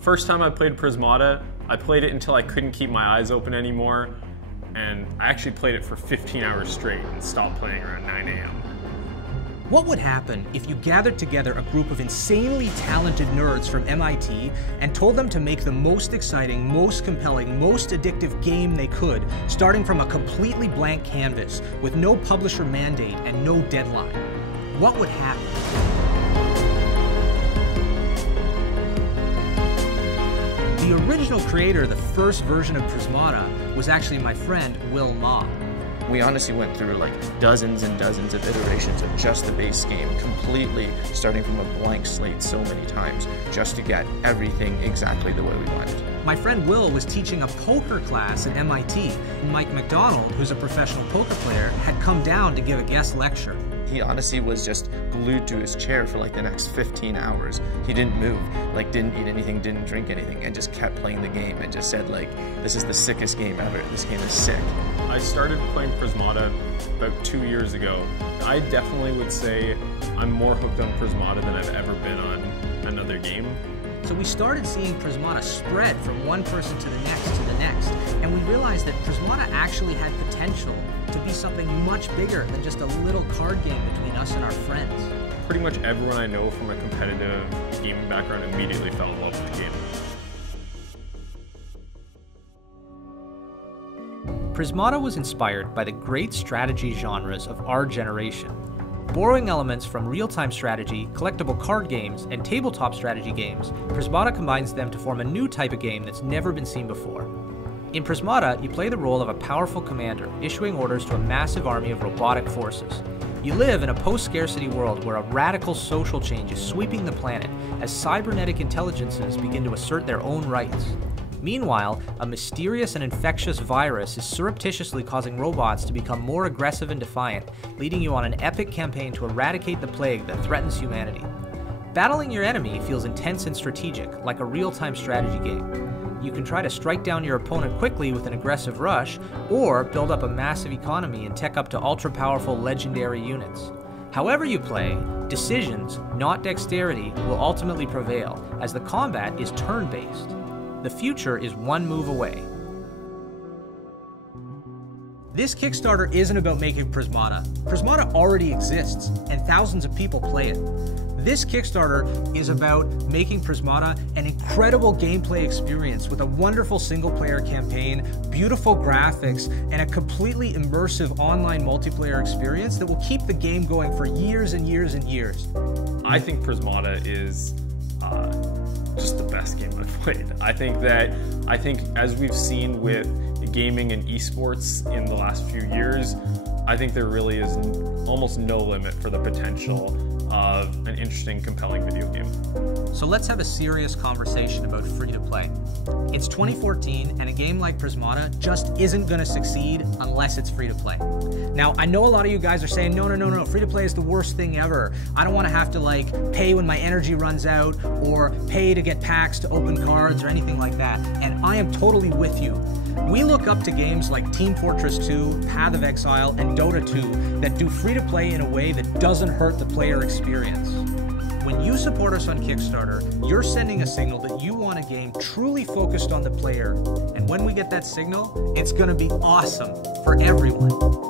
First time I played Prismata, I played it until I couldn't keep my eyes open anymore, and I actually played it for 15 hours straight and stopped playing around 9 a.m. What would happen if you gathered together a group of insanely talented nerds from MIT and told them to make the most exciting, most compelling, most addictive game they could, starting from a completely blank canvas with no publisher mandate and no deadline? What would happen? The original creator of the first version of Prismata was actually my friend, Will Ma. We honestly went through like dozens and dozens of iterations of just the base game, completely starting from a blank slate so many times, just to get everything exactly the way we wanted. My friend Will was teaching a poker class at MIT. Mike McDonald, who's a professional poker player, had come down to give a guest lecture. He honestly was just glued to his chair for like the next 15 hours. He didn't move, like didn't eat anything, didn't drink anything, and just kept playing the game and just said like, this is the sickest game ever. This game is sick. I started playing Prismata about 2 years ago. I definitely would say I'm more hooked on Prismata than I've ever been on another game. So we started seeing Prismata spread from one person to the next, and we realized that Prismata actually had potential to be something much bigger than just a little card game between us and our friends. Pretty much everyone I know from a competitive gaming background immediately fell in love with the game. Prismata was inspired by the great strategy genres of our generation. Borrowing elements from real-time strategy, collectible card games, and tabletop strategy games, Prismata combines them to form a new type of game that's never been seen before. In Prismata, you play the role of a powerful commander, issuing orders to a massive army of robotic forces. You live in a post-scarcity world where a radical social change is sweeping the planet as cybernetic intelligences begin to assert their own rights. Meanwhile, a mysterious and infectious virus is surreptitiously causing robots to become more aggressive and defiant, leading you on an epic campaign to eradicate the plague that threatens humanity. Battling your enemy feels intense and strategic, like a real-time strategy game. You can try to strike down your opponent quickly with an aggressive rush, or build up a massive economy and tech up to ultra-powerful legendary units. However you play, decisions, not dexterity, will ultimately prevail, as the combat is turn-based. The future is one move away. This Kickstarter isn't about making Prismata. Prismata already exists, and thousands of people play it. This Kickstarter is about making Prismata an incredible gameplay experience with a wonderful single-player campaign, beautiful graphics, and a completely immersive online multiplayer experience that will keep the game going for years and years and years. I think Prismata is just the best game I've played. I think as we've seen with gaming and esports in the last few years, I think there really is almost no limit for the potential of an interesting, compelling video game. So let's have a serious conversation about free-to-play. It's 2014, and a game like Prismata just isn't going to succeed unless it's free-to-play. Now, I know a lot of you guys are saying, no, free-to-play is the worst thing ever. I don't want to have to like pay when my energy runs out, or pay to get packs to open cards, or anything like that. And I am totally with you. We look up to games like Team Fortress 2, Path of Exile, and Dota 2 that do free-to-play in a way that doesn't hurt the player experience. When you support us on Kickstarter, you're sending a signal that you want a game truly focused on the player. And when we get that signal, it's going to be awesome for everyone.